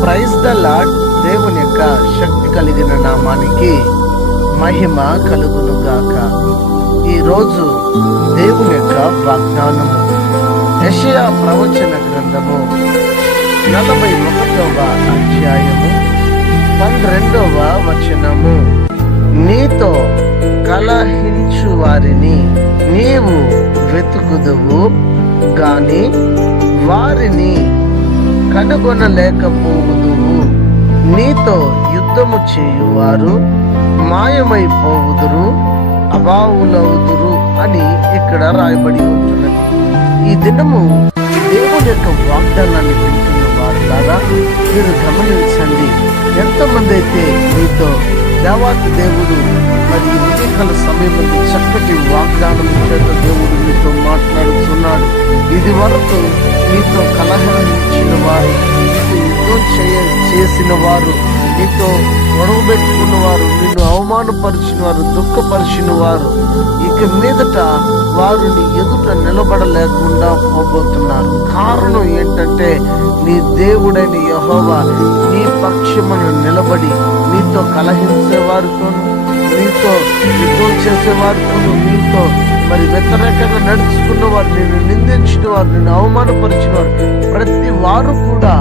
Praise the lord. దేవుని యొక్క శక్తి కలిగిన నామానికి మహిమ కలుగును గాక. ఈరోజు దేవుని యొక్క వాగ్దానము యెషయా ప్రవచన గ్రంథము 41వ అధ్యాయము 12వ వచనము. నీతో కలహించు వారిని నీవు వెతుకుదువు గాని వారిని కనుగొనలేకపోవుదువు. నీతో యుద్ధము చేయువారు మాయమైపోవుదురు, అభావులవుదురు అని ఇక్కడ రాయబడి ఉంటున్నది. ఈ దినము దేవుని యొక్క వాగ్దానాన్ని వింటున్న వారులారా మీరు గమనించండి. ఎంతమంది అయితే మీతో దేవాతి దేవుడు మరి ఉదయకాల సమయంలో చక్కటి వాగ్దానం చేత దేవుడు మీతో మాట్లాడుతున్నాడు. ఇది వరకు మీతో కలహించిన వారు, యుద్ధం చేసిన వారు, నీతో గొడవ పెట్టుకున్న వారు, నిన్ను అవమానపరిచిన వారు, దుఃఖపరిచిన వారు ఇక మీదట వారు నీ ఎదుట నిలబడలేకుండా పోబోతున్నారు. కారణం ఏంటంటే నీ దేవుడైన యెహోవా నీ పక్షమున నిలబడి నీతో కలహించే వారితోను, నీతో యుద్ధం చేసే వారితోను, నీతో మరి వ్యతిరేకంగా నడుచుకున్న వారు, నిన్ను నిందించిన వారు, నిన్ను అవమానపరిచిన వారు ప్రతి వారు కూడా